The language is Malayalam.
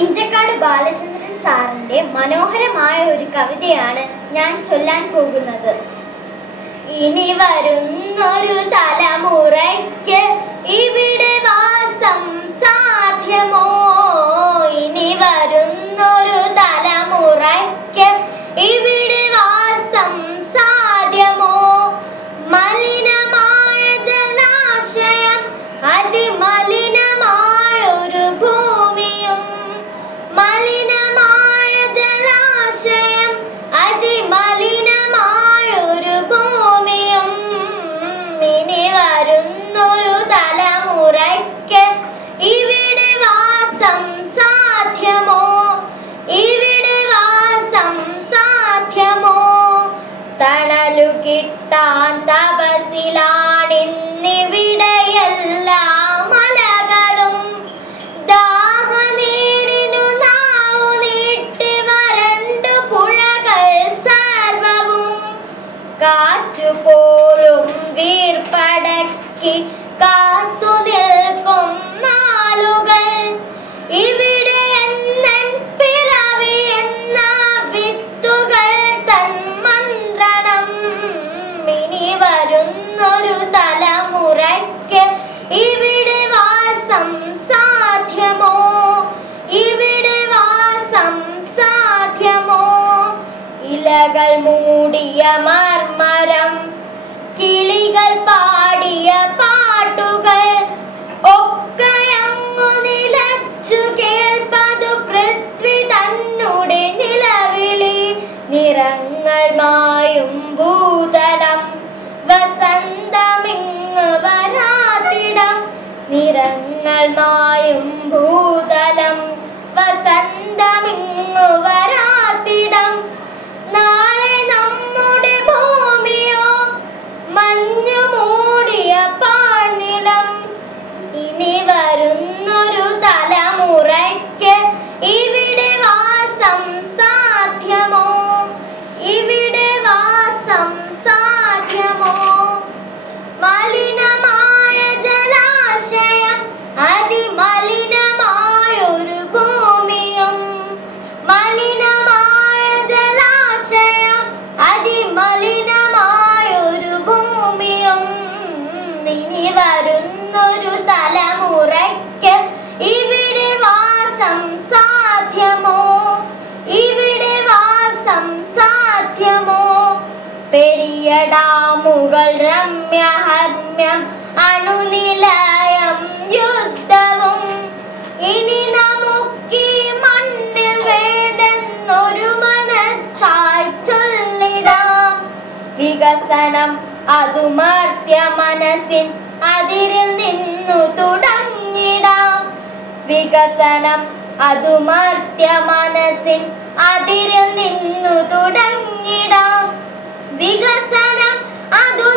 ഇഞ്ചക്കാട് ബാലചന്ദ്രൻ സാറിന്റെ മനോഹരമായ ഒരു കവിതയാണ് ഞാൻ ചൊല്ലാൻ പോകുന്നത്. ഇനി വരുന്നൊരു തലമുറയ്ക്ക് ഇവിടെ വാസം സാധ്യമോ? ഇനി വരുന്നൊരു തലമുറയ്ക്ക് ഇവിടെ വാസം സാധ്യമോ? മലിനമായ ജലാശയം, അതിമലിനമായ ഒരു ഭൂമിയും, മലിനമായ ജലാശയം, അതിമലിനമായ ഒരു ഭൂമിയും. ഇനി വരുന്നൊരു തലമുറയ്ക്ക് ഇവിടെ വാസം സാധ്യമോ? ഇവിടെ വാസം സാധ്യമോ? തണലു കിട്ടാൻ തപസിലാണിന്നിവിടെയെല്ലാ മലകളും. ദാഹനീരിനു നാവു നീട്ടി വരണ്ടു പുഴകൾ സർവവും. കാറ്റുപോലും വീർപ്പടക്കി കാത്തു നിൽക്കും നാളുകൾ. ഇവിടെ എന്നൻ പിറവി എന്ന വിത്തുകൾ തൻ മന്ത്രണം. ഇനി വരുന്നൊരു തലമുറയ്ക്ക് ഇവിടെ വാസം സാധ്യമോ? ഇവിടെ വാസം സാധ്യമോ? ഇലകൾ മൂടിയ മർമരം, കിളികൾ പാടിയ പാട്ടുകൾ ഒക്കെയങ്ങു നിലച്ചു കേൾപ്പതു പൃഥ്വി തന്നുടെ നിലവിളി. നിറങ്ങൾ മായും ഭൂതലം, വസന്തമിങ്ങു വരാത്തിടം. നിറങ്ങൾ മായും ഭൂതലം, വസന്തമിങ്ങു വരാത്തിടം. നാളെ നമ്മുടെ ഭൂമിയോ മഞ്ഞു മൂടിയ പാഴ്നിലം. ഇനി വരുന്നൊരു തലമുറയ്ക്ക് ഇവിടെ വാസം സാധ്യമോ? ഇവിടെ വാസം സാധ്യമോ? മലിനമായ ജലാശയം, അതിമലിനമായ ഒരു ഭൂമിയും, മലിനമായ ജലാശയം, അതിമലിനമായ ഒരു ഭൂമിയും. ഇനി വരുന്നൊരു തലമുറയ്ക്ക് ഇവിടെ വാസം സാധ്യമോ? ഇവിടെ വാസം സാധ്യമോ? പെരിയ ഡാമുകൾ രമ്യഹർമ്മ്യം, അണുനിലയം യുദ്ധവും. ഇനി നമുക്കീ മണ്ണിൽ വേണ്ടെന്നൊരു മനസ്സായി ചൊല്ലിടാം. വികസനം അതു മർത്യ മനസ്സിൻ അതിരിൽ നിന്നു തുടങ്ങിടാം. വികസനം അതു മർത്യ മനസ്സിൻ അതിരിൽ നിന്നു തുടങ്ങിടാം. വികസനം അതു